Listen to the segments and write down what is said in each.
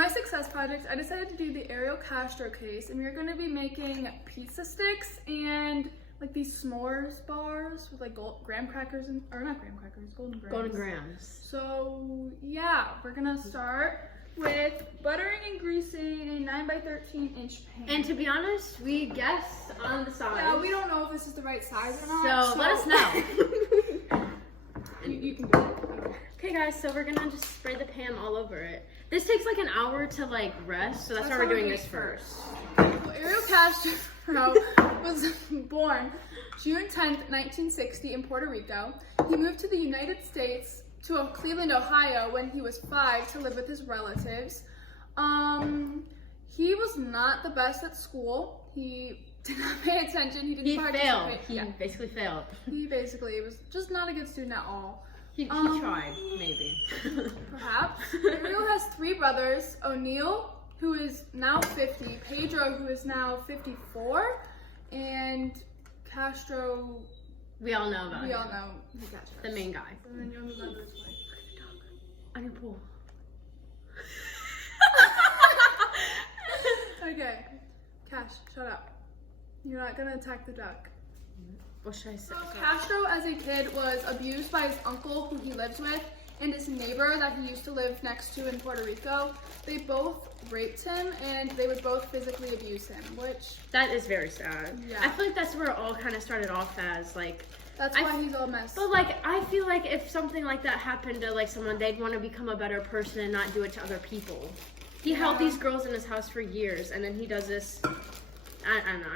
my success project, I decided to do the Ariel Castro case, and we are going to be making pizza sticks and like these s'mores bars with like graham crackers or not graham crackers, golden grams. Golden grams. So yeah, we're gonna start with buttering and greasing a 9x13-inch pan. And to be honest, we guessed on the size. Yeah, we don't know if this is the right size or not. So let us know. you can do it. Okay guys, so we're gonna just spray the pan all over it. This takes like an hour to like rest, so that's why we're doing this first. Well, Ariel Castro was born June 10th, 1960 in Puerto Rico. He moved to the United States to Cleveland, Ohio when he was 5 to live with his relatives. He was not the best at school. He did not pay attention. He didn't participate. He basically failed. He basically was just not a good student at all. He tried, maybe. Perhaps. Ariel has 3 brothers: O'Neill, who is now 50, Pedro, who is now 54, and Castro. We all know about him. We all know who Castro is. The main guy. And then you'll move on to his wife. On your pool. Okay. Cash, shut up. You're not gonna attack the duck. What should I say? So Castro, as a kid, was abused by his uncle, who he lives with, and his neighbor that he used to live next to in Puerto Rico. They both raped him, and they would both physically abuse him, which... That is very sad. Yeah. I feel like that's where it all kind of started off as, like... That's why he's all messed up. But, like, I feel like if something like that happened to, like, someone, they'd want to become a better person and not do it to other people. He held these girls in his house for years, and then he does this... I don't know.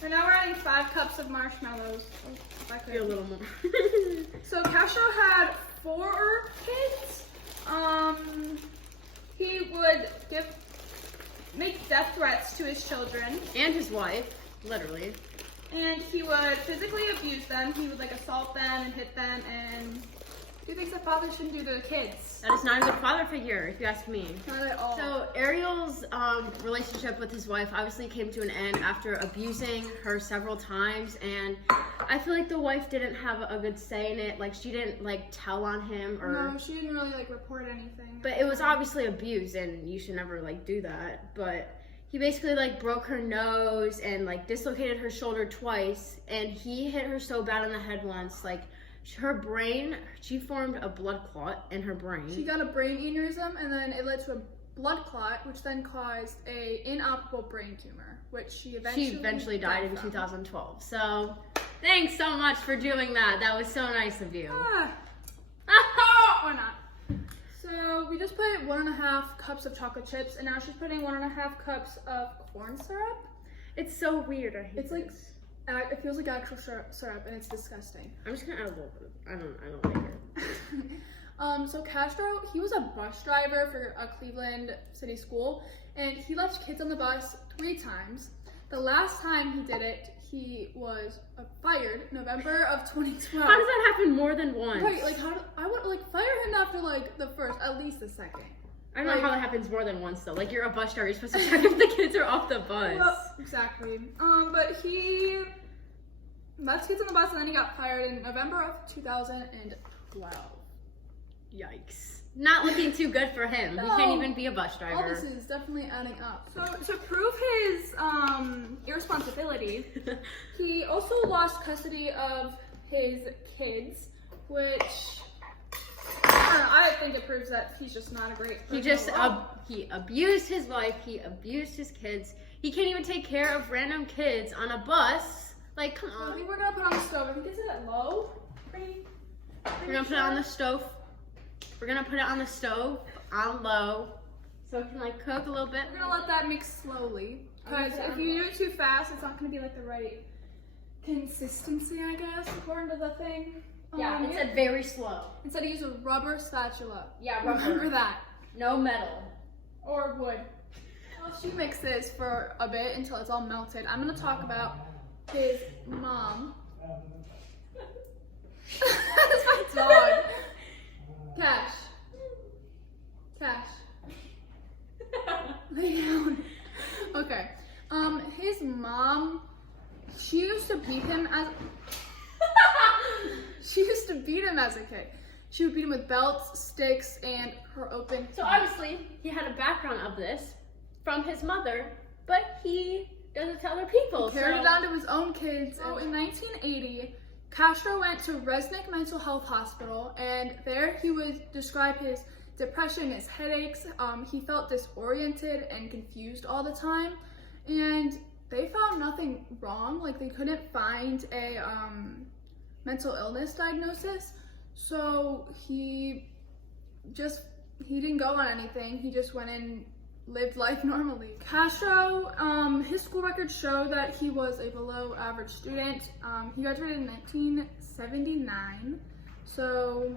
So now we're adding 5 cups of marshmallows. Oh, if I could. A little more. So Castro had 4 kids. He would make death threats to his children. And his wife, literally. And he would physically abuse them. He would like assault them and hit them and do things that fathers shouldn't do to the kids. That is not a good father figure, if you ask me. Not at all. So Ariel's relationship with his wife obviously came to an end after abusing her several times, and I feel like the wife didn't have a good say in it. Like, she didn't like tell on him, or no, she didn't really like report anything. But it was obviously abuse, and you should never like do that. But he basically like broke her nose and like dislocated her shoulder twice, and he hit her so bad on the head once, like her brain, she formed a blood clot in her brain. She got a brain aneurysm, and then it led to a blood clot, which then caused a inoperable brain tumor, which she eventually died in 2012. So thanks so much for doing that. That was so nice of you. Or not. So we just put 1.5 cups of chocolate chips, and now she's putting 1.5 cups of corn syrup. It's so weird. I hate It's like this. It feels like actual syrup, and it's disgusting. I'm just gonna add a little bit. I don't like it. So Castro, he was a bus driver for a Cleveland city school, and he left kids on the bus 3 times. The last time he did it, he was fired November of 2012. How does that happen more than once? Right, like I would like fire him after like the first, at least the second. I don't know how that happens more than once though. Like, you're a bus driver, you're supposed to check if the kids are off the bus. Well, exactly. But he left kids on the bus, and then he got fired in November of 2012. Yikes. Not looking too good for him. No. He can't even be a bus driver. All this is definitely adding up. So to prove his irresponsibility, he also lost custody of his kids, which I think it proves that he's just not a great person. He abused his wife, he abused his kids. He can't even take care of random kids on a bus. Like, come on. I think we're gonna put it on the stove. I think it's at low. We're gonna put it on the stove. We're gonna put it on the stove on low, so it can like cook a little bit. We're gonna let that mix slowly, because if you do it too fast, it's not gonna be like the right consistency, I guess, according to the thing. Yeah, it said very slow. It said use a rubber spatula. Yeah, rubber. Remember that. No metal. Or wood. Well, she mixes for a bit until it's all melted. I'm gonna talk about his mom. That's my dog. Cash. Lay down. Okay. His mom, she used to beat him as a kid. She would beat him with belts, sticks, and her open. So obviously, he had a background of this from his mother, but he doesn't tell other people. He carried it on to his own kids. So in 1980, Castro went to Resnick Mental Health Hospital, and there he would describe his depression, his headaches. He felt disoriented and confused all the time, and they found nothing wrong. Like, they couldn't find a mental illness diagnosis, so he didn't go on anything. He just went and lived life normally. Castro, his school records show that he was a below average student. He graduated in 1979, so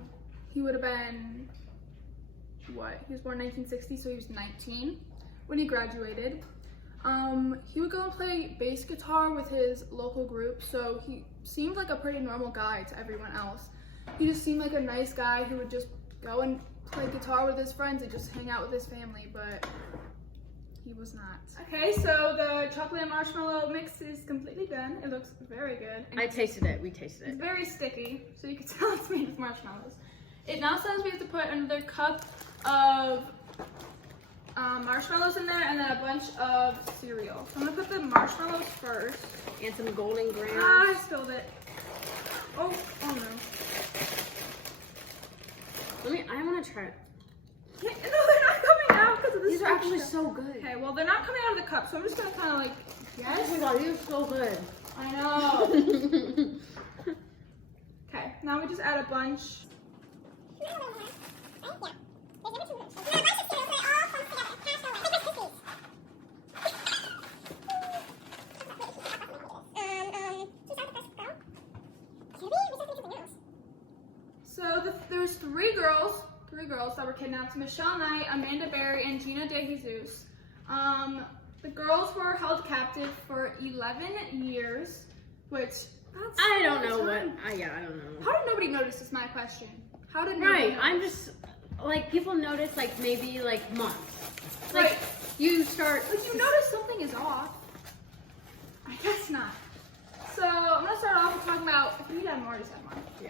he would have been, what? He was born in 1960, so he was 19 when he graduated. He would go and play bass guitar with his local group, so he seemed like a pretty normal guy to everyone else. He just seemed like a nice guy who would just go and play guitar with his friends and just hang out with his family, but he was not. Okay, so the chocolate and marshmallow mix is completely done. It looks very good. I tasted it. We tasted It's it. very sticky, so you can tell it's made of marshmallows. It now says we have to put another cup of marshmallows in there and then a bunch of cereal. So I'm gonna put the marshmallows first. And some golden grams. Ah, I spilled it. Oh no. I want to try it. No, they're not coming out because of the These are actually stuff. so good. Okay, well, they're not coming out of the cup, so I'm just gonna kind of like guess. Oh my god, these are so good. I know. Okay, now we just add a bunch. So there's three girls that were kidnapped: Michelle Knight, Amanda Berry, and Gina DeJesus. The girls were held captive for 11 years, which that's I don't know time. what. I don't know. How did nobody notice? Is my question. How did nobody Right, notice? I'm just like people notice like maybe like months. Like Right. you start. Like, you notice something is off. I guess not. So I'm gonna start off with talking about. If we had more, just had one. Yeah.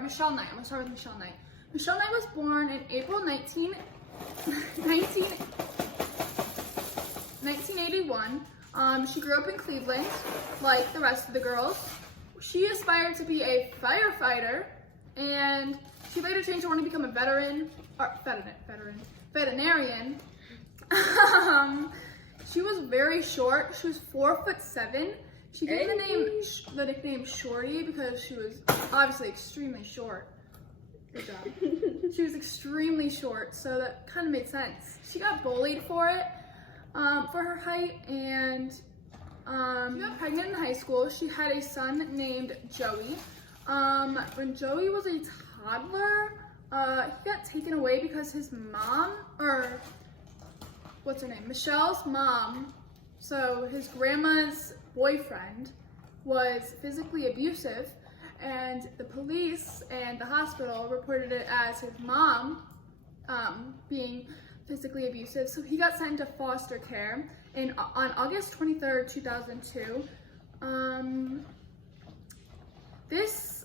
Michelle Knight. I'm gonna start with Michelle Knight. Michelle Knight was born in April 1981. She grew up in Cleveland, like the rest of the girls. She aspired to be a firefighter, and she later changed to want to become a veterinarian. She was very short. She was 4'7". She gave the nickname Shorty because she was obviously extremely short. Good job. She was extremely short, so that kind of made sense. She got bullied for it, for her height, and she got pregnant in high school. She had a son named Joey. When Joey was a toddler, he got taken away because his mom, or what's her name? Michelle's mom, so his grandma's boyfriend, was physically abusive, and the police and the hospital reported it as his mom being physically abusive. So he got sent into foster care on August 23rd, 2002. This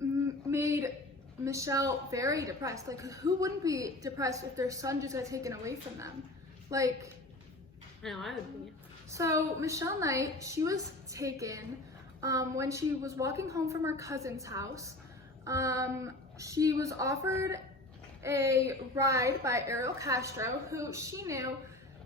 made Michelle very depressed. Like, who wouldn't be depressed if their son just got taken away from them? Like, I know I would be. so Michelle Knight, she was taken when she was walking home from her cousin's house. She was offered a ride by Ariel Castro, who she knew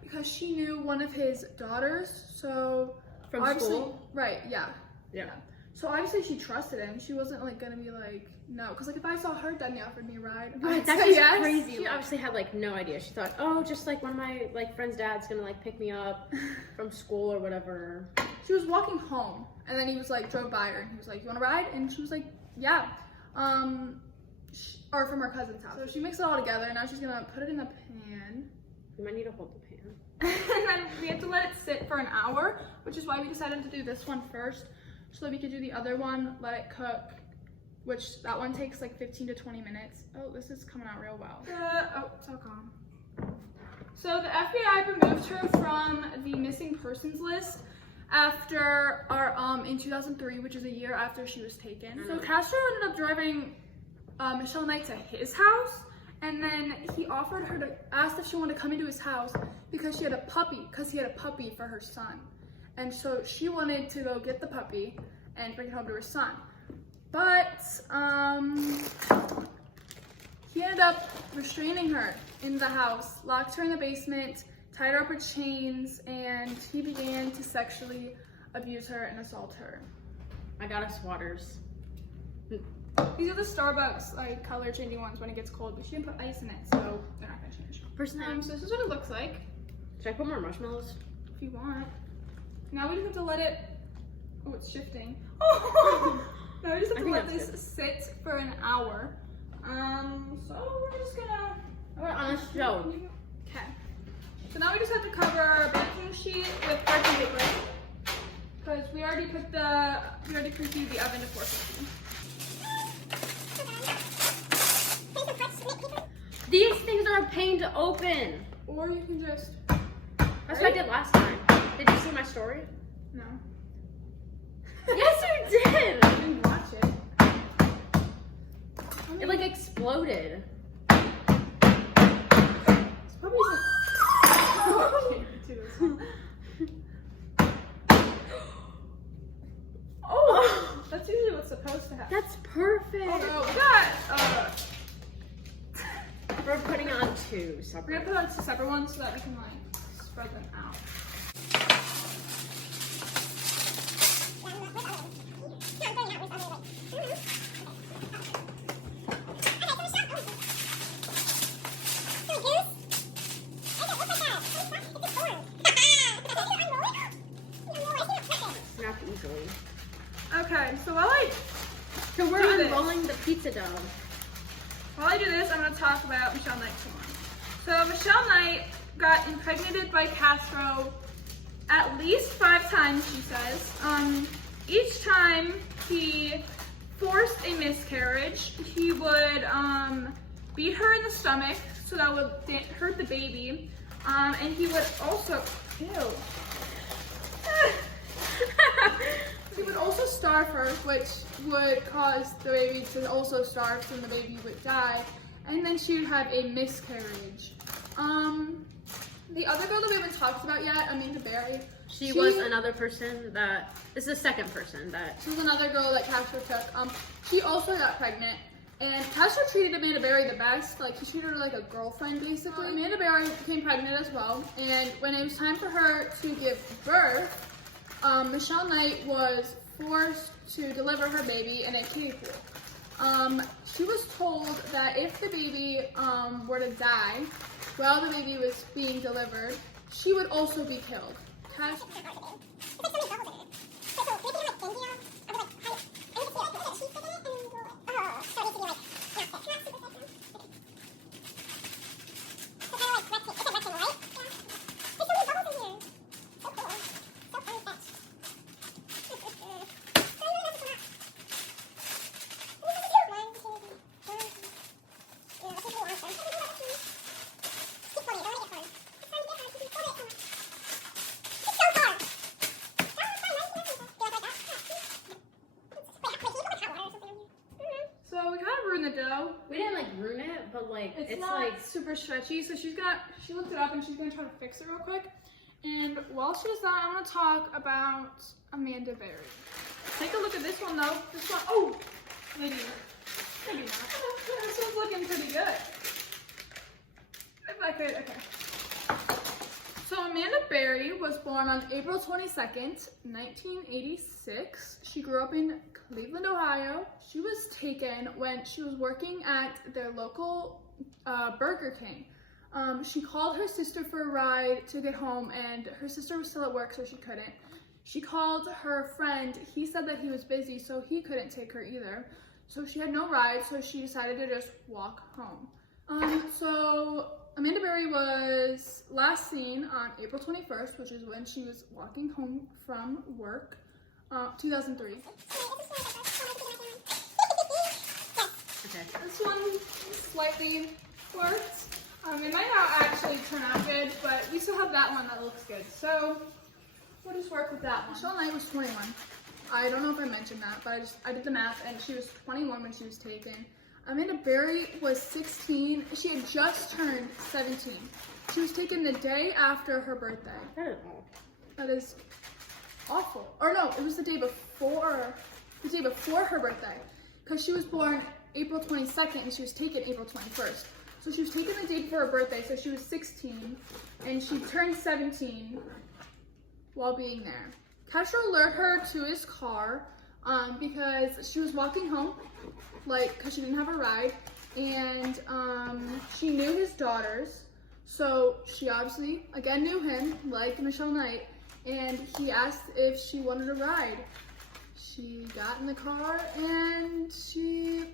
because she knew one of his daughters. So From obviously, school? right? Yeah. Yeah. So obviously she trusted him. She wasn't like gonna be like no, because like if I saw her done, he offered me a ride. Right, I'd that's say just yes. crazy. She obviously had like no idea. She thought, oh, just like one of my like friend's dad's gonna like pick me up from school or whatever. She was walking home, and then he was like drove by her, and he was like, "You want to ride?" And she was like, "Yeah." Or from her cousin's house. So she mixed it all together. Now she's gonna put it in a pan. You might need to hold the pan. And then we have to let it sit for an hour, which is why we decided to do this one first, so that we could do the other one, let it cook, which that one takes like 15 to 20 minutes. Oh, this is coming out real well. Oh, it's all calm. So the FBI removed her from the missing persons list after in 2003, which is a year after she was taken. So Castro ended up driving Michelle Knight to his house, and then he offered her to asked if she wanted to come into his house because he had a puppy for her son, and so she wanted to go get the puppy and bring it home to her son, but he ended up restraining her in the house, locked her in the basement, tied her up with chains, and he began to sexually abuse her and assault her. I got us waters. These are the Starbucks like color changing ones when it gets cold, but she didn't put ice in it, so they're not gonna change. So this is what it looks like. Should I put more marshmallows? If you want. Now we just have to let it. Oh, it's shifting. Oh! Now we just have to let this sit for an hour. So we're just gonna. We're on a stove. Okay. So now we just have to cover our baking sheet with parchment paper because we already preheated the oven to 450. These things are a pain to open. Or you can just. That's what I did last time. Did you see my story? No. Yes, you did. I didn't watch it. It like exploded. It's probably just. Oh, that's usually what's supposed to happen. That's perfect. Oh no, we got. We're putting on two We're separate. gonna put on two separate ones so that we can like spread them out. Snap easily. Okay, so So we're do this. unrolling the pizza dough. while I do this, I'm gonna talk about Michelle Knight some more. So Michelle Knight got impregnated by Castro at least 5 times, she says. Each time he forced a miscarriage, he would beat her in the stomach, so that would hurt the baby. And he would also, ew. He would also starve her, which would cause the baby to also starve, so the baby would die. And then she would have a miscarriage. The other girl that we haven't talked about yet, Amanda Berry. She was another person that, this is the second person that. She was another girl that Castro took. She also got pregnant. And Castro treated Amanda Berry the best. Like, he treated her like a girlfriend, basically. Amanda Berry became pregnant as well. And when it was time for her to give birth, Michelle Knight was forced to deliver her baby in a kiddie pool. She was told that if the baby were to die while the baby was being delivered, she would also be killed. The dough. We didn't like ruin it, but like it's not like super stretchy. So she looked it up and she's gonna try to fix it real quick. And while she does that, I'm gonna talk about Amanda Berry. Take a look at this one though. This one, oh, maybe not. This one's looking pretty good. If I could, okay. So Amanda Berry was born on April 22nd, 1986. She grew up in Cleveland, Ohio. She was taken when she was working at their local Burger King. She called her sister for a ride to get home, and her sister was still at work, so she couldn't. She called her friend. He said that he was busy, so he couldn't take her either. So she had no ride, so she decided to just walk home. So Amanda Berry was last seen on April 21st, which is when she was walking home from work, 2003. Okay. This one slightly worked. It might not actually turn out good, but we still have that one that looks good. So we'll just work with that one. Michelle Knight was 21. I don't know if I mentioned that, but I did the math, and she was 21 when she was taken. Amanda Berry was 16. She had just turned 17. She was taken the day after her birthday. That is awful. That is awful. Or no, it was the day before her birthday. Because she was born April 22nd and she was taken April 21st. So she was taken the day before her birthday, so she was 16. And she turned 17 while being there. Castro lured her to his car because she was walking home, because she didn't have a ride. And she knew his daughters. So she obviously, again, knew him, like Michelle Knight, and he asked if she wanted a ride. She got in the car and she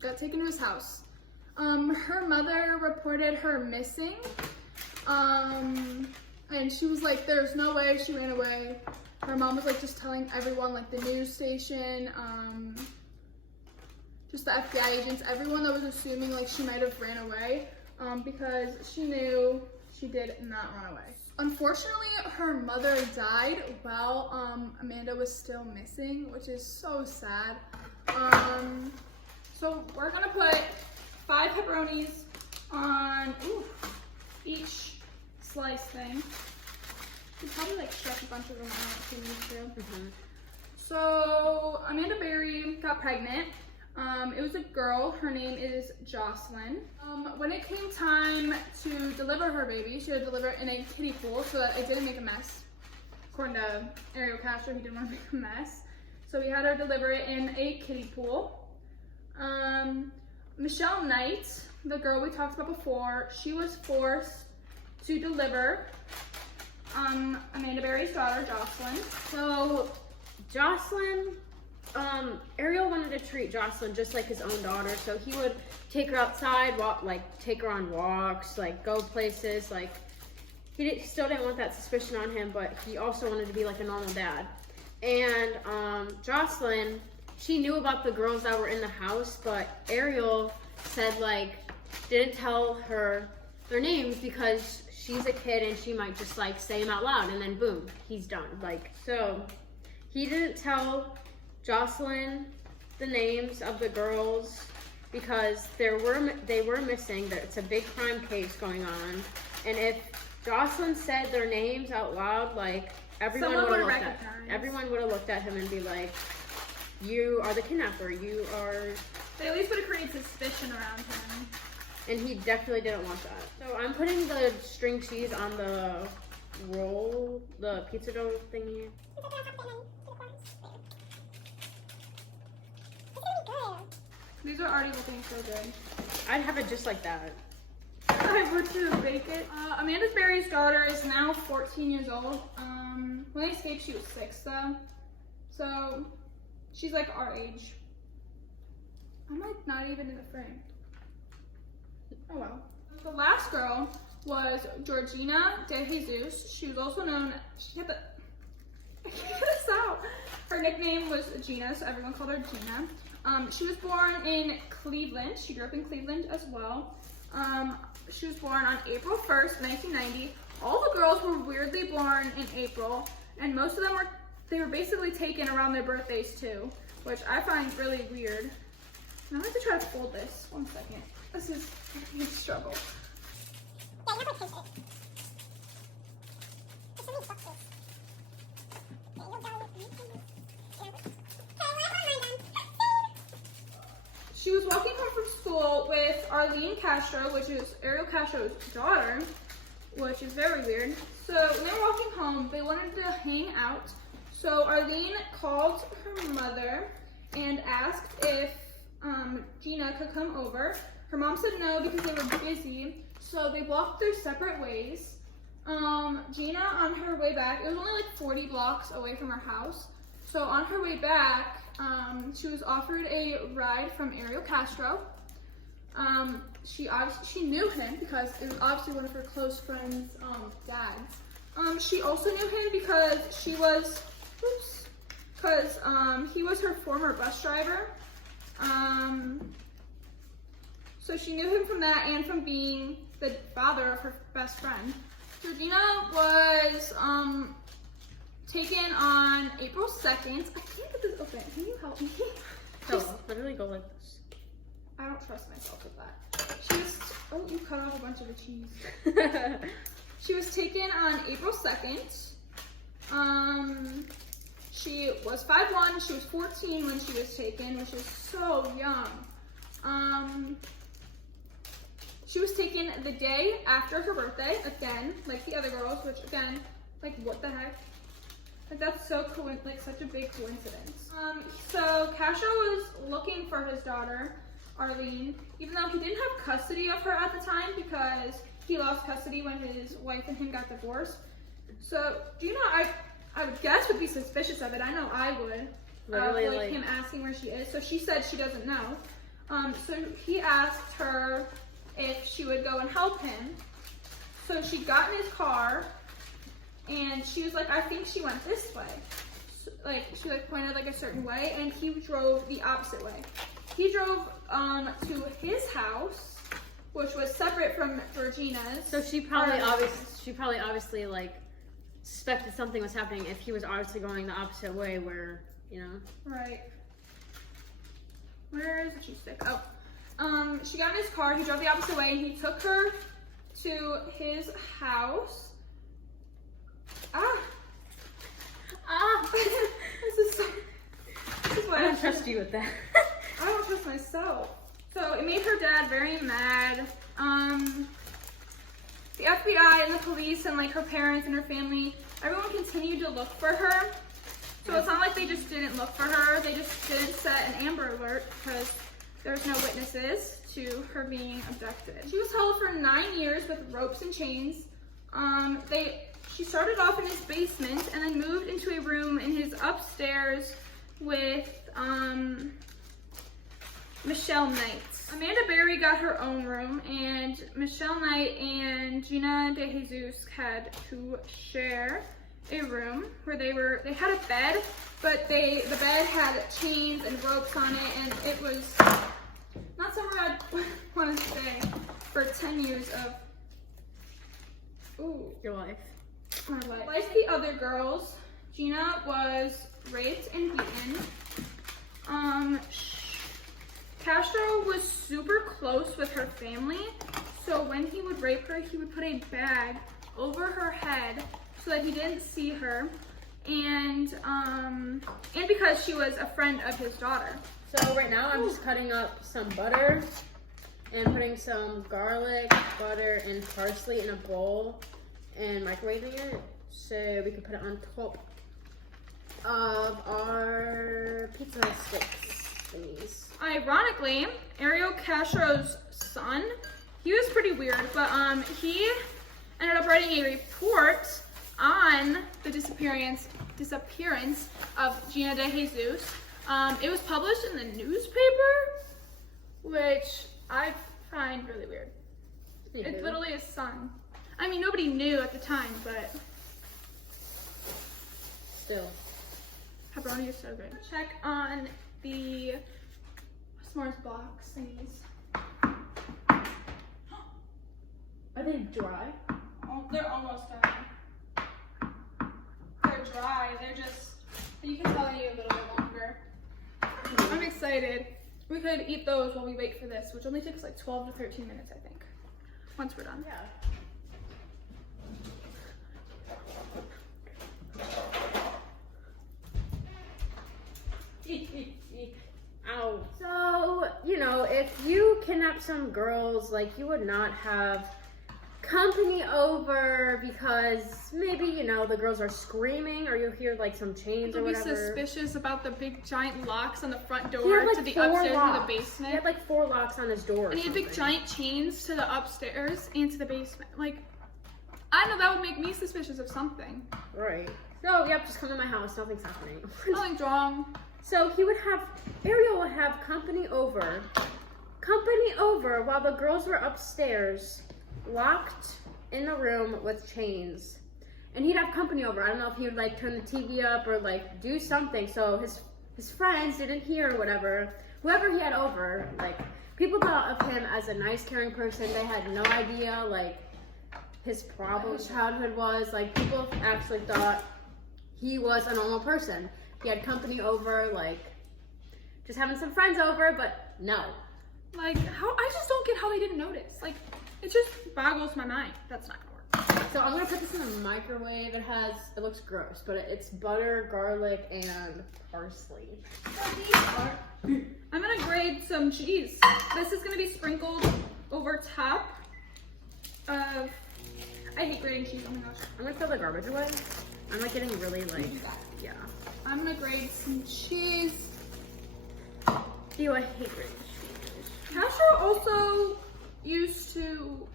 got taken to his house. Her mother reported her missing, and she was like, there's no way she ran away. Her mom was like just telling everyone, like the news station, just the FBI agents, everyone that was assuming like she might have ran away. Because she knew she did not run away. Unfortunately, her mother died while Amanda was still missing, which is so sad. So we're gonna put 5 pepperonis on each slice thing. We'll probably like stretch a bunch of them out if we need to. So Amanda Berry got pregnant. It was a girl. Her name is Jocelyn. When it came time to deliver her baby, she had to deliver it in a kiddie pool so that it didn't make a mess. According to Ariel Castro, he didn't want to make a mess. So he had her deliver it in a kiddie pool. Michelle Knight, the girl we talked about before, she was forced to deliver Amanda Berry's daughter, Jocelyn. So Jocelyn, Ariel wanted to treat Jocelyn just like his own daughter, so he would take her outside, take her on walks, go places. He still didn't want that suspicion on him, but he also wanted to be like a normal dad. And Jocelyn, she knew about the girls that were in the house, but Ariel said didn't tell her their names because she's a kid and she might just say them out loud, and then boom, he's done. So he didn't tell Jocelyn the names of the girls because they were missing. It's a big crime case going on, and if Jocelyn said their names out loud, everyone would have looked at him and be like, "You are the kidnapper. You are." They at least would have created suspicion around him. And he definitely didn't want that. So I'm putting the string cheese on the roll, the pizza dough thingy. These are already looking so good. I'd have it just like that. I were to bake it. Amanda Berry's daughter is now 14 years old. When they escaped, she was 6 though. So she's our age. I'm not even in the frame. Oh well. The last girl was Georgina De Jesus. She was also known, I can't get this out. Her nickname was Gina, so everyone called her Gina. She was born in Cleveland. She grew up in Cleveland as well. She was born on April 1st, 1990. All the girls were weirdly born in April, and most of them were basically taken around their birthdays too, which I find really weird. Now I have to try to fold this. 1 second. This is a struggle. She was walking home from school with Ariel Castro, which is Ariel Castro's daughter, which is very weird. So when they were walking home, they wanted to hang out. So Arlene called her mother and asked if Gina could come over. Her mom said no because they were busy. So they walked their separate ways. Gina, on her way back, it was only 40 blocks away from her house. So on her way back, she was offered a ride from Ariel Castro. She knew him because it was obviously one of her close friends' dads. She also knew him because he was her former bus driver. So she knew him from that and from being the father of her best friend. Georgina was taken on April 2nd. I can't get this open. Can you help me? So literally go like this. I don't trust myself with that. She was, oh, you cut off a bunch of the cheese. She was taken on April 2nd. She was 5'1", she was 14 when she was taken, which is so young. She was taken the day after her birthday, again, like the other girls, which again, like what the heck? Like that's so like such a big coincidence. So Castro was looking for his daughter, Arlene, even though he didn't have custody of her at the time because he lost custody when his wife and him got divorced. So, do you know, I would guess would be suspicious of it. I know I would. Literally, like him asking where she is. So she said she doesn't know. So he asked her if she would go and help him. So she got in his car and she was like, I think she went this way. So, like she like pointed like a certain way and he drove the opposite way. He drove to his house, which was separate from Regina's. So she probably obviously like suspected something was happening if he was obviously going the opposite way where, you know. Right. Where is the cheese stick? Oh. She got in his car, he drove the opposite way, and he took her to his house. This is why I don't trust you with that. I don't trust myself. So it made her dad very mad. The FBI and the police and like her parents and her family, everyone continued to look for her. So it's not like they just didn't look for her, they just didn't set an Amber Alert because there's no witnesses to her being abducted. She was held for 9 years with ropes and chains. She started off in his basement and then moved into a room in his upstairs with Michelle Knight. Amanda Berry got her own room, and Michelle Knight and Gina De Jesus had to share a room where they had a bed, but the bed had chains and ropes on it, and it was not somewhere I'd want to stay for 10 years of Your life. My life. Like the other girls, Gina was raped and beaten. Castro was super close with her family, so when he would rape her, he would put a bag over her head so that he didn't see her, and because she was a friend of his daughter. So right now I'm just cutting up some butter and putting some garlic, butter, and parsley in a bowl and microwaving it so we can put it on top of our pizza sticks thingies. Ironically, Ariel Castro's son, he was pretty weird, but he ended up writing a report on the disappearance of Gina De Jesus. It was published in the newspaper, which I find really weird. It's literally his son. I mean, nobody knew at the time, but still. Pepperoni is so good. Check on the s'mores box thingies. Are they dry? Oh, they're almost done. They're dry. You can tell they need a little bit longer. I'm excited. We could eat those while we wait for this, which only takes like 12 to 13 minutes, I think, once we're done. Yeah. Ow. So, you know, if you kidnap some girls, like, you would not have company over because maybe, you know, the girls are screaming or you hear, like, some chains or whatever. Be suspicious about the big giant locks on the front door Like to the upstairs locks. and the basement. He had, like, 4 locks on his door. And he had big giant chains to the upstairs and to the basement. Like, I know that would make me suspicious of something. Right. So, yep, just come to my house. Nothing's happening. Nothing's wrong. So Ariel would have company over while the girls were upstairs, locked in the room with chains. And he'd have company over. I don't know if he would like turn the TV up or like do something so his friends didn't hear or whatever. Whoever he had over, like, people thought of him as a nice, caring person. They had no idea like his problems childhood was. Like, people actually thought he was a normal person. He had company over, like, just having some friends over, but no. Like, I just don't get how they didn't notice. Like, it just boggles my mind. That's not gonna work. So I'm gonna put this in the microwave. It looks gross, but it's butter, garlic, and parsley. I'm gonna grate some cheese. This is gonna be sprinkled over top of, I hate grating cheese, oh my gosh. I'm gonna throw the garbage away. I'm like getting really like, yeah. I'm gonna grate some cheese. Ew, I hate grating cheese. Castro also used to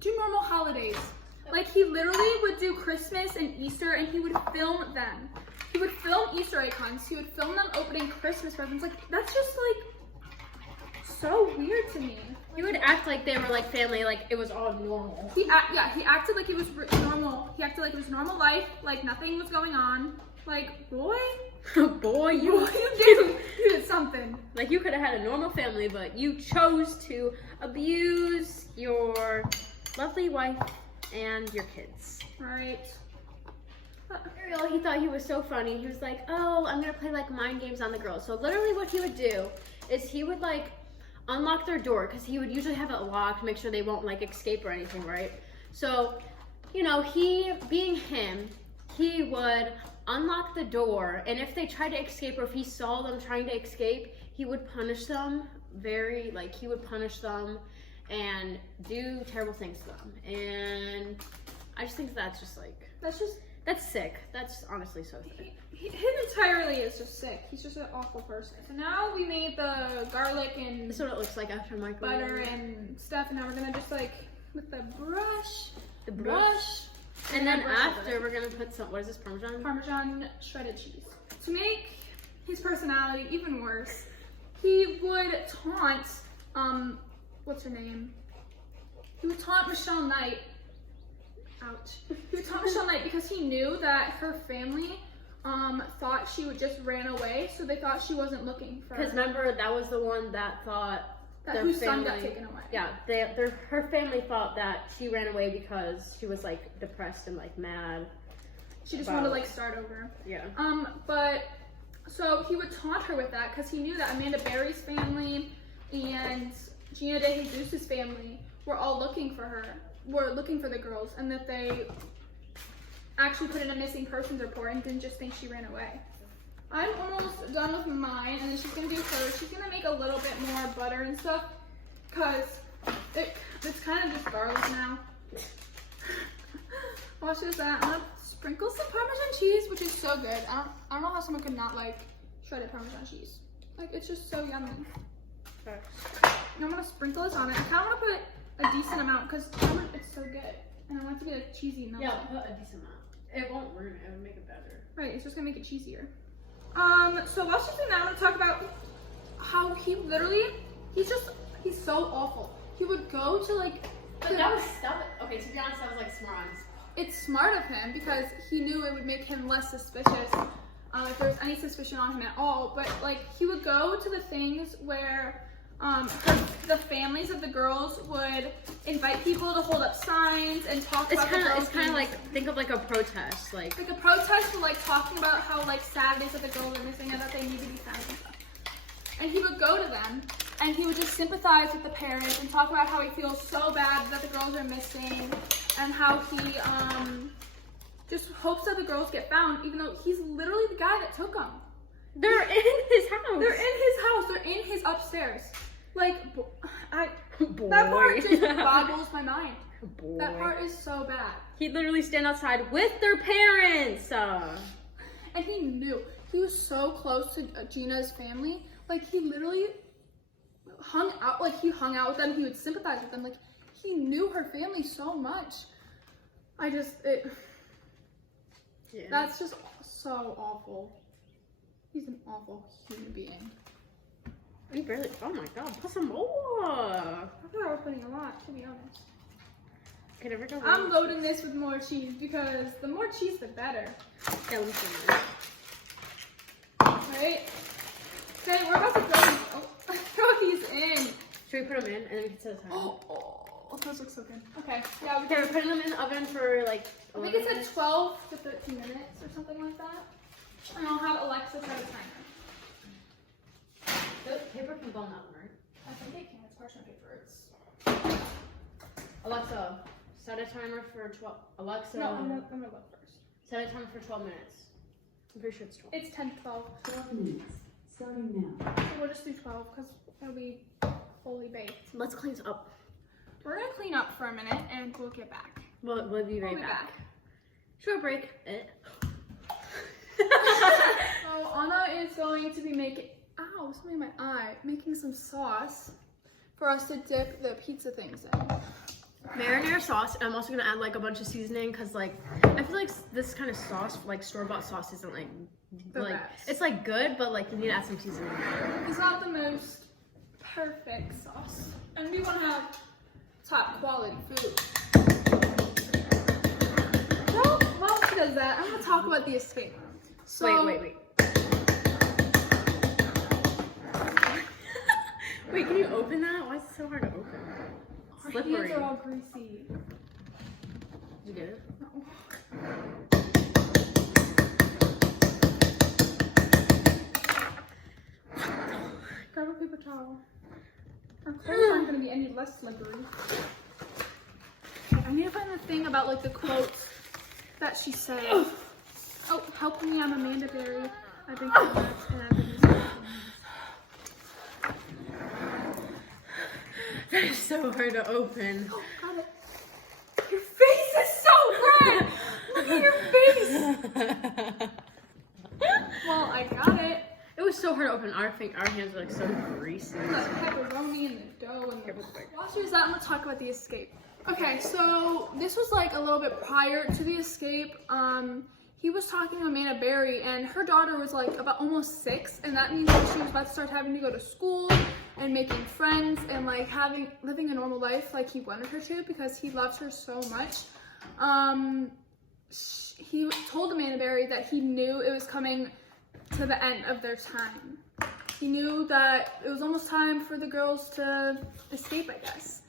do normal holidays. Like, he literally would do Christmas and Easter, and he would film them. He would film Easter egg hunts. He would film them opening Christmas presents. Like, that's just like so weird to me. He would act like they were like family, like it was all normal. He acted like it was normal. He acted like it was normal life, like nothing was going on. Like, boy, you did something. Like, you could have had a normal family, but you chose to abuse your lovely wife and your kids. Right. Ariel, he thought he was so funny. He was like, oh, I'm gonna play like mind games on the girls. So literally what he would do is he would like unlock their door, because he would usually have it locked to make sure they won't like escape or anything, right? So, you know, he, being him, he would unlock the door, and if they tried to escape, or if he saw them trying to escape, he would punish them he would punish them and do terrible things to them. And I just think that's just like, that's sick. That's honestly so sick. Him entirely is just sick. He's just an awful person. So now we made the garlic and This is what it looks like after microwave. butter and stuff, and now we're gonna just like, with the brush, and then after we're gonna put some, what is this, Parmesan shredded cheese. To make his personality even worse, he would taunt, what's her name? He would taunt Michelle Knight. Ouch. He would taunt Michelle Knight because he knew that her family thought she would just ran away, so they thought she wasn't looking for her. Because remember, that was the one that thought that whose son got taken away. Yeah, her family thought that she ran away because she was like depressed and like mad. She just wanted to like start over. Yeah. But so he would taunt her with that because he knew that Amanda Berry's family and Gina De Jesus' family were all looking for her, were looking for the girls, and that they actually put in a missing persons report and didn't just think she ran away. I'm almost done with mine, and then she's gonna do hers. She's gonna make a little bit more butter and stuff, cause it's kind of just garlic now. Watch this. I'm gonna sprinkle some Parmesan cheese, which is so good. I don't know how someone could not like shredded Parmesan cheese. Like, it's just so yummy. Okay. I'm gonna sprinkle this on it. I kind of want to put a decent amount because it's so good, and I want it to be like cheesy and melty. Yeah, put a decent amount. It won't ruin it. It'll make it better. Right, it's just gonna make it cheesier. So while she's doing that, I'm gonna talk about how he literally, he's so awful. He would go to like. But that was stuff. Okay, to be honest, that was like smart on his part. It's smart of him because he knew it would make him less suspicious if there was any suspicion on him at all. But like, he would go to the things where the families of the girls would invite people to hold up signs and talk about the girls. It's kind of like, think of like a protest, like a protest for like talking about how like sad it is that the girls are missing and that they need to be found and stuff. And he would go to them and he would just sympathize with the parents and talk about how he feels so bad that the girls are missing and how he just hopes that the girls get found, even though he's literally the guy that took them. They're in his house. They're in his house. They're in his upstairs. Like, that part just boggles my mind. Boy. That part is so bad. He'd literally stand outside with their parents. And he knew. He was so close to Gina's family. Like, he literally hung out with them. He would sympathize with them. Like, he knew her family so much. That's just so awful. He's an awful human being. You barely, oh my god, put some more. I thought I was putting a lot, to be honest. Okay, never go. I'm loading this with more cheese because the more cheese, the better. Yeah, let me see. Right? Okay, we're about to throw these in. Should we put them in and then we can set a time? Oh, those look so good. Okay, yeah, okay, we're putting them in the oven for like I think it said 12 to 13 minutes or something like that. And I'll have Alexa set a timer. The paper can go on that one, right? I think it can. parchment paper. It's... Alexa, set a timer for 12. Alexa. No, I'm gonna go first. Set a timer for 12 minutes. I'm pretty sure it's 12. It's 10 to 12. 12 minutes. Starting now. So we'll just do 12 because it'll be fully baked. Let's clean this up. We're gonna clean up for a minute and we'll get back. We'll be right back. Short break. So Anna is going to be making, ow, something in my eye, making some sauce for us to dip the pizza things in. Marinara sauce. I'm also gonna add like a bunch of seasoning because like I feel like this kind of sauce, like store-bought sauce, isn't like Best. it's like good, but like you need to add some seasoning. It's not the most perfect sauce, and we want to have top quality food. Well, while she does that, I'm gonna talk about the escape. So, Wait. Wait, can you open that? Why is it so hard to open? Our Slippery. hands are all greasy. Did you get it? No. Grab a paper towel. Our clothes aren't gonna be any less slippery. I need to find the thing about like the quotes that she said. Oh, help me! I'm Amanda Berry. I've been kidnapped and I've been missing. That is so hard to open. Oh, got it. Your face is so red. Look at your face. Well, I got it. It was so hard to open. Our hands are like so greasy. The pepperoni and the dough and the... While she was that, I'm gonna talk about the escape. Okay, so this was like a little bit prior to the escape. He was talking to Amanda Berry, and her daughter was like about almost 6, and that means that she was about to start having to go to school and making friends and like living a normal life like he wanted her to because he loves her so much. He told Amanda Berry that he knew it was coming to the end of their time. He knew that it was almost time for the girls to escape, I guess.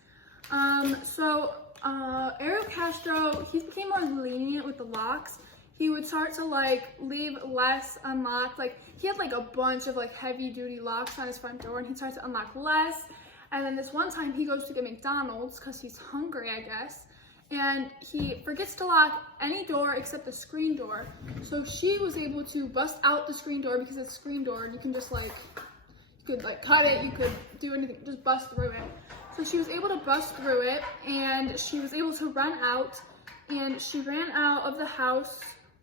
Ariel Castro, he became more lenient with the locks. He would start to like leave less unlocked. Like he had like a bunch of like heavy duty locks on his front door, and he started to unlock less. And then this one time he goes to get McDonald's because he's hungry, I guess. And he forgets to lock any door except the screen door. So she was able to bust out the screen door because it's a screen door and you can just like, you could like cut it, you could do anything, just bust through it. So she was able to bust through it and she was able to run out, and she ran out of the house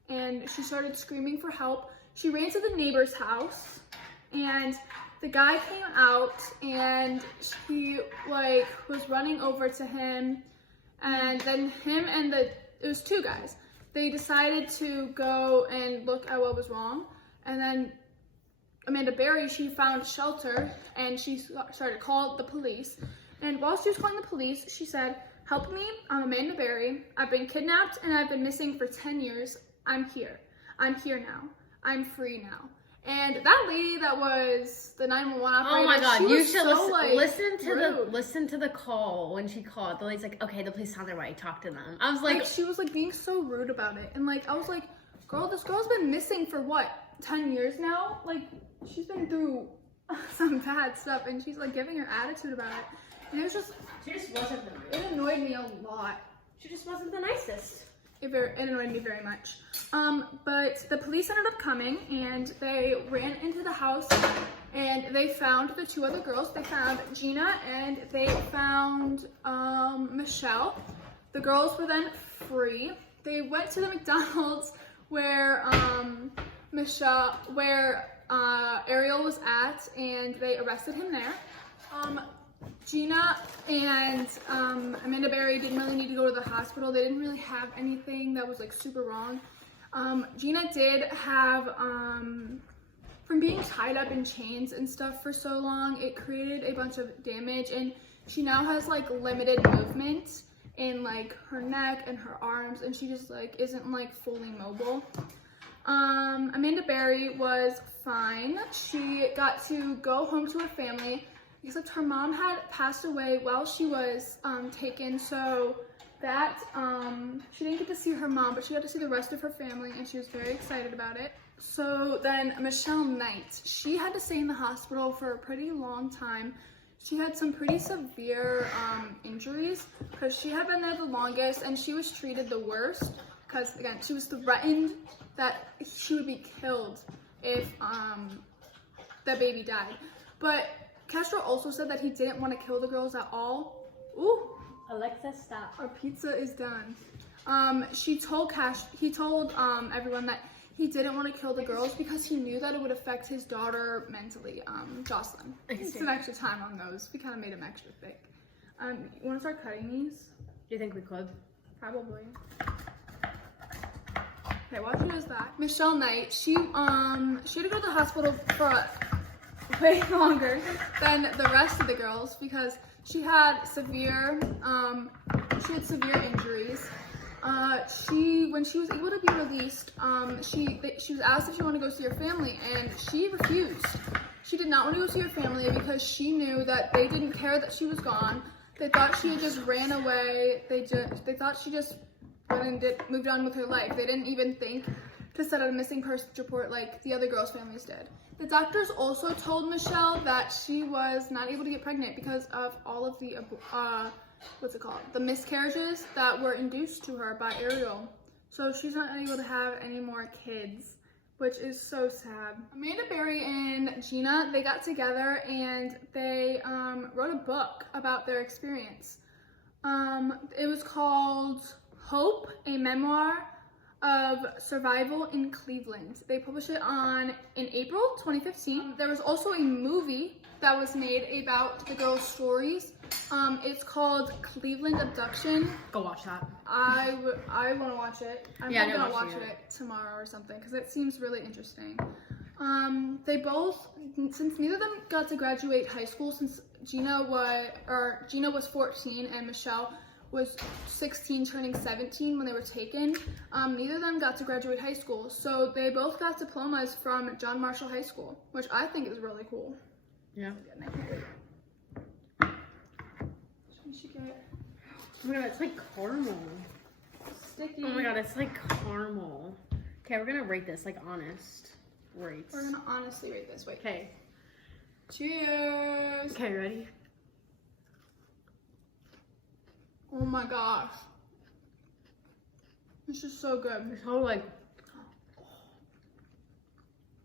and she started screaming for help. She ran to the neighbor's house and the guy came out and he like was running over to him. And then him and it was 2 guys. They decided to go and look at what was wrong. And then Amanda Berry, she found shelter and she started to call the police. And while she was calling the police, she said, "Help me, I'm Amanda Berry. I've been kidnapped and I've been missing for 10 years. I'm here. I'm here now. I'm free now." And that lady that was the 911 operator, Oh my god, she you was should so, listen to the call when she called. The lady's like, "Okay, the police on their way, talk to them." I was like she was like being so rude about it. And like I was like, girl, this girl's been missing for what, 10 years now? Like she's been through some bad stuff and she's like giving her attitude about it. And it was just, she just wasn't the it annoyed me a lot. She just wasn't the nicest. It annoyed me very much. But the police ended up coming and they ran into the house and they found the 2 other girls. They found Gina and they found Michelle. The girls were then free. They went to the McDonald's where Ariel was at, and they arrested him there. Gina and Amanda Berry didn't really need to go to the hospital. They didn't really have anything that was like super wrong. Gina did have, from being tied up in chains and stuff for so long, it created a bunch of damage, and she now has like limited movement in like her neck and her arms, and she just like isn't like fully mobile. Amanda Berry was fine. She got to go home to her family, except her mom had passed away while she was taken, so that she didn't get to see her mom, but she got to see the rest of her family, and she was very excited about it. So then Michelle Knight, she had to stay in the hospital for a pretty long time. she had some pretty severe injuries because she had been there the longest and she was treated the worst because, again, she was threatened that she would be killed if the baby died. But Castro also said that he didn't want to kill the girls at all. Ooh, Alexa, stop. our pizza is done. He told everyone that he didn't want to kill the girls because he knew that it would affect his daughter mentally, Jocelyn. He spent extra time on those. We kind of made them extra thick. You want to start cutting these? Do you think we could? Probably. Okay, while she does that, Michelle Knight, she had to go to the hospital for way longer than the rest of the girls because she had severe injuries. When she was able to be released, she was asked if she wanted to go see her family, and she refused. She did not want to go see her family because she knew that they didn't care that she was gone. They thought she had just ran away. They thought she just went and moved on with her life. They didn't even think to set out a missing persons report like the other girls' families did. The doctors also told Michelle that she was not able to get pregnant because of all of the the miscarriages that were induced to her by Ariel. So she's not able to have any more kids, which is so sad. Amanda Berry and Gina, they got together and they wrote a book about their experience. It was called Hope, a Memoir of Survival in Cleveland. They published it in April 2015. There was also a movie that was made about the girls' stories. It's called Cleveland Abduction. Go watch that. I want to watch it. I'm gonna watch it tomorrow or something because it seems really interesting. They both, since neither of them got to graduate high school, since Gina was 14 and Michelle was 16 turning 17 when they were taken, neither of them got to graduate high school. So they both got diplomas from John Marshall High School, which I think is really cool. Yeah. We should get Oh my god, it's like caramel. sticky. Oh my god, it's like caramel. Okay, we're gonna rate this like honest rates. We're gonna honestly rate this. Wait. Okay. Cheers. Okay, ready? Oh my gosh. This is so good. It's so like,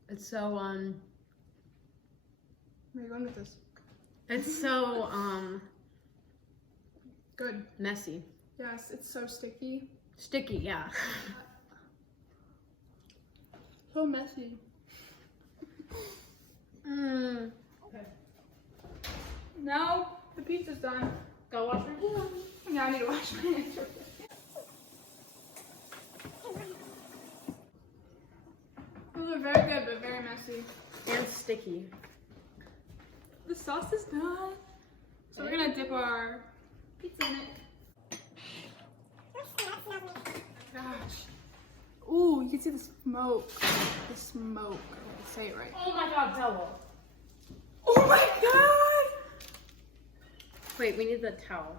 it's so Where are you going with this? it's so Good. messy. Yes, it's so sticky. Sticky, yeah. So messy. Okay. Now the pizza's done. Go wash your hands. Yeah, I need to wash my hands. Those are very good, but very messy. And sticky. The sauce is done. So we're gonna dip our pizza in it. Gosh. Ooh, you can see the smoke. The smoke. Okay, say it right. Oh my god, towel. Oh my god! Wait, we need the towel.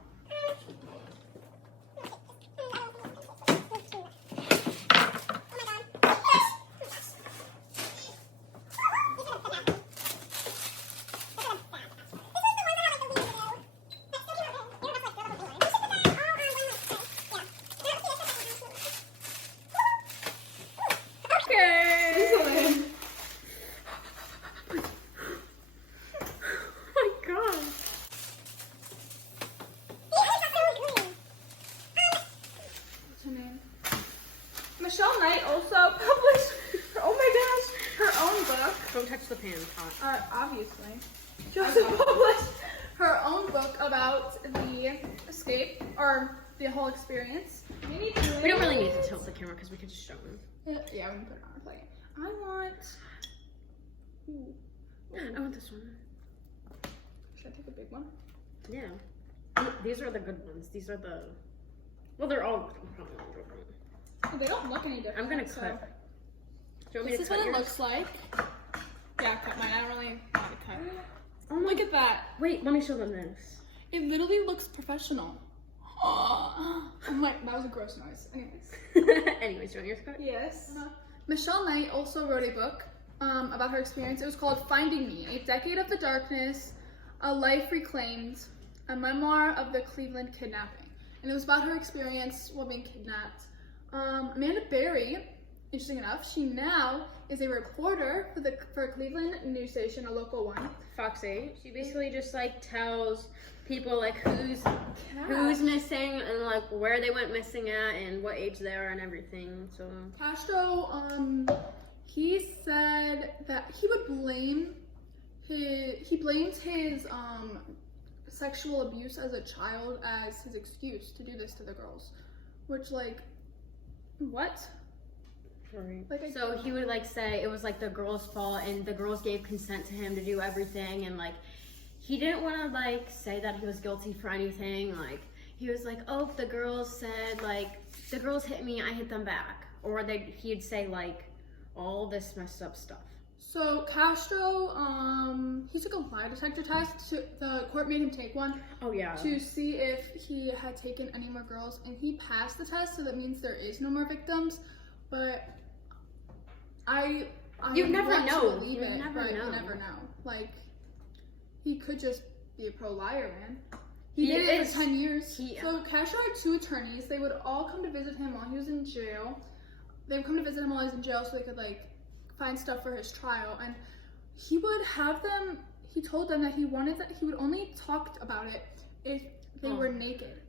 Michelle Knight also published, oh my gosh, her own book. Don't touch the pan, hot. Obviously. She also published her own book about the escape, or the whole experience. We don't really need to tilt the camera because we could just show them. Yeah, we can put it on our plate. I want... Ooh. I want this one. Should I take a big one? Yeah. These are the good ones. These are the... Well, they're all different. They don't look any different. I'm gonna so. cut. Do you want me This is to cut what it yours? looks like. Yeah, cut mine. I don't really know how to cut. Oh my... Look at that. Wait, let me show them this. It literally looks professional. Oh my, that was a gross noise. Anyways. Anyways, do you want yours cut? Yes. Michelle Knight also wrote a book about her experience. It was called Finding Me, A Decade of the Darkness, A Life Reclaimed, a memoir of the Cleveland kidnapping. And it was about her experience while being kidnapped. Amanda Berry, interesting enough, she now is a reporter for a Cleveland news station, a local one. Fox 8. She basically just like tells people like who's missing and like where they went missing at and what age they are and everything. So Castro, he said that he would blame he blamed his sexual abuse as a child as his excuse to do this to the girls, which like what? right. Like, So he would like say it was like the girls' fault and the girls gave consent to him to do everything, and like he didn't want to like say that he was guilty for anything. Like he was like, oh, the girls said like the girls hit me, I hit them back, or he'd say like all this messed up stuff. So Castro, he took a lie detector test. The court made him take one Oh yeah. to see if he had taken any more girls, and he passed the test, so that means there is no more victims. But I You never want know. to believe You it, never but know. you never know. Like, he could just be a pro liar, man. He He did it is. for 10 years. He- So Castro had 2 attorneys. They would all come to visit him while he was in jail. They would come to visit him while he was in jail so they could like find stuff for his trial. And he would have them. He told them that he would only talk about it if they were naked.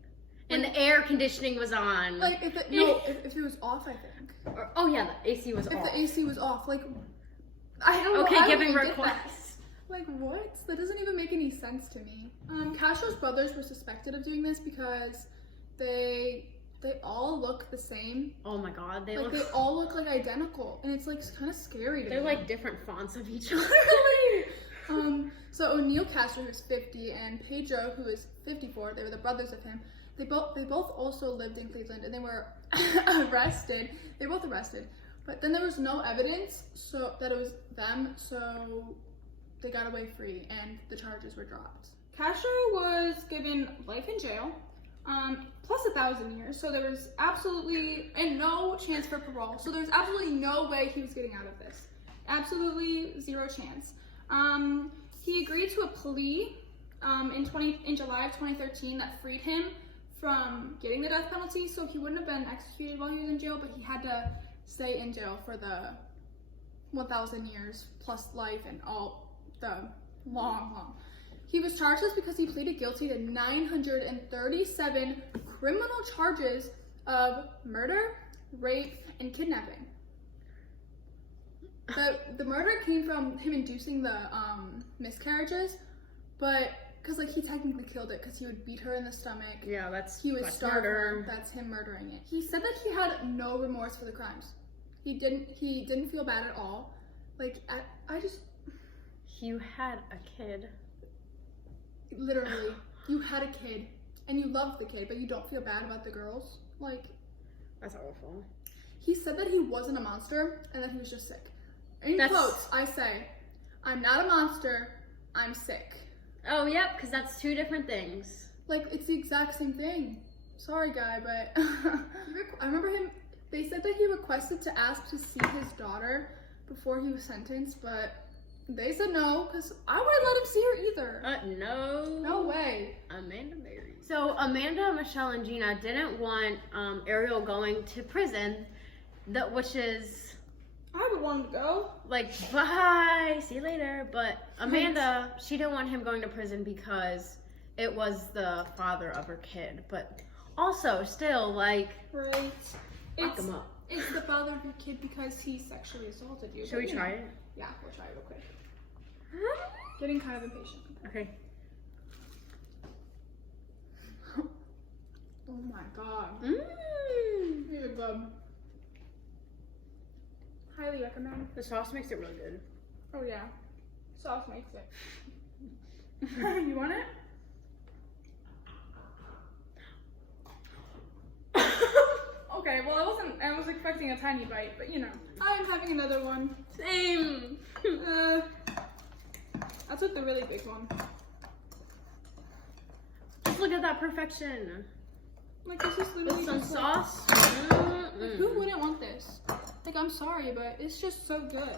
And the air conditioning was on. Like if it was off, I think. Oh yeah, the AC was If off. the AC was off, like I don't know. Okay, I don't giving even get that. requests. Like what? That doesn't even make any sense to me. Castro's brothers were suspected of doing this because they all look the same. Oh my god, they Like look. they all look like identical, and it's like kind of scary to They're me. like different fonts of each other. So O'Neill Castro, who's 50, and Pedro, who is 54, they were the brothers of him. They both also lived in Cleveland, and they were arrested. They were both arrested, but then there was no evidence so that it was them, so they got away free, and the charges were dropped. Castro was given life in jail, plus 1,000 years. So there was absolutely no chance for parole. So there's absolutely no way he was getting out of this. Absolutely zero chance. He agreed to a plea in July of 2013 that freed him from getting the death penalty, so he wouldn't have been executed while he was in jail, but he had to stay in jail for the 1,000 years plus life and all the long. He was charged this because he pleaded guilty to 937 criminal charges of murder, rape, and kidnapping. The murder came from him inducing the miscarriages, but because like he technically killed it because he would beat her in the stomach. Yeah, that's He would that's starve her. murder. That's him murdering it. He said that he had no remorse for the crimes. He didn't feel bad at all. Like I just You had a kid. literally you had a kid and you loved the kid, but you don't feel bad about the girls. Like That's awful. he said that he wasn't a monster and that he was just sick. In That's- quotes, I say, "I'm not a monster. I'm sick." Oh, yep, because that's 2 different things. Like, it's the exact same thing. Sorry, guy, but I remember him. They said that he requested to ask to see his daughter before he was sentenced, but they said no, because I wouldn't let him see her either. No. No way. Amanda Berry. So Amanda, Michelle, and Gina didn't want Ariel going to prison, which is I would want him to go. like, bye, see you later. But Amanda, she didn't want him going to prison because it was the father of her kid. But also, still, like, Right. lock him up. It's the father of your kid because he sexually assaulted you. Should we try it? Yeah, we'll try it real quick. Getting kind of impatient. Okay. Oh my god. Mmm. Really good. Highly recommend. The sauce makes it really good. Oh yeah. Sauce makes it. You want it? Okay, well I was expecting a tiny bite, but you know. I'm having another one. Same. I took the really big one. Just look at that perfection. Like this is literally With some just like- sauce. Like, who wouldn't want this? Like I'm sorry, but it's just so good.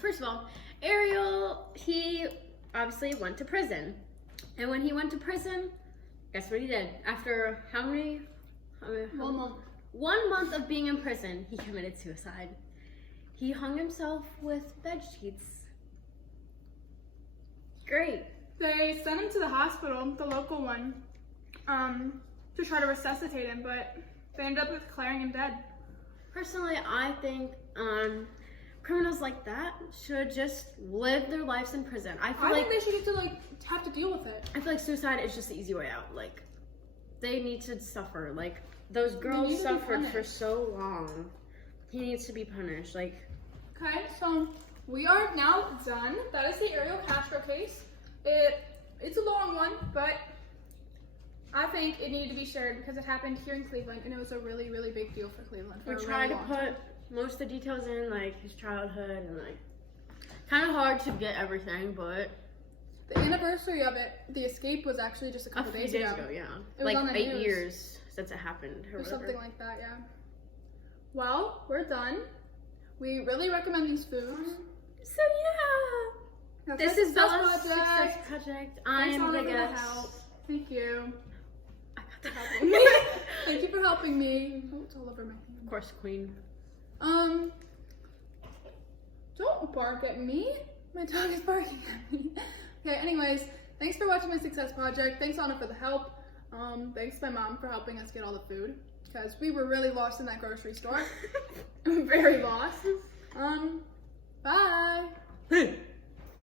First of all, Ariel, he obviously went to prison. And when he went to prison, guess what he did? After how many? 1 month. 1 month of being in prison, he committed suicide. He hung himself with bed sheets. Great. They sent him to the hospital, the local one, to try to resuscitate him, but they ended up declaring him dead. Personally, I think criminals like that should just live their lives in prison. I think they should get to have to deal with it. I feel like suicide is just the easy way out. Like, they need to suffer. Like, those girls suffered for so long. He needs to be punished. Like, okay, so we are now done. That is the Ariel Castro case. It's a long one, but I think it needed to be shared because it happened here in Cleveland, and it was a really, really big deal for Cleveland. We tried to put most of the details in, like his childhood, and like kind of hard to get everything, but the anniversary of it, the escape, was actually just a couple days ago. Yeah, it was like on the 8 news. years since it happened, or something like that. Yeah. Well, we're done. We really recommend these foods. So yeah, this is Bella's Success Project. I am the guest. Thank you. I got the Helping me. Thank you for helping me. Oh, it's all over my hand. Of course, Queen. Don't bark at me. My dog is barking at me. Okay, anyways, thanks for watching my Success Project. Thanks, Anna, for the help. Thanks, my mom, for helping us get all the food, because we were really lost in that grocery store. Very lost. Bye.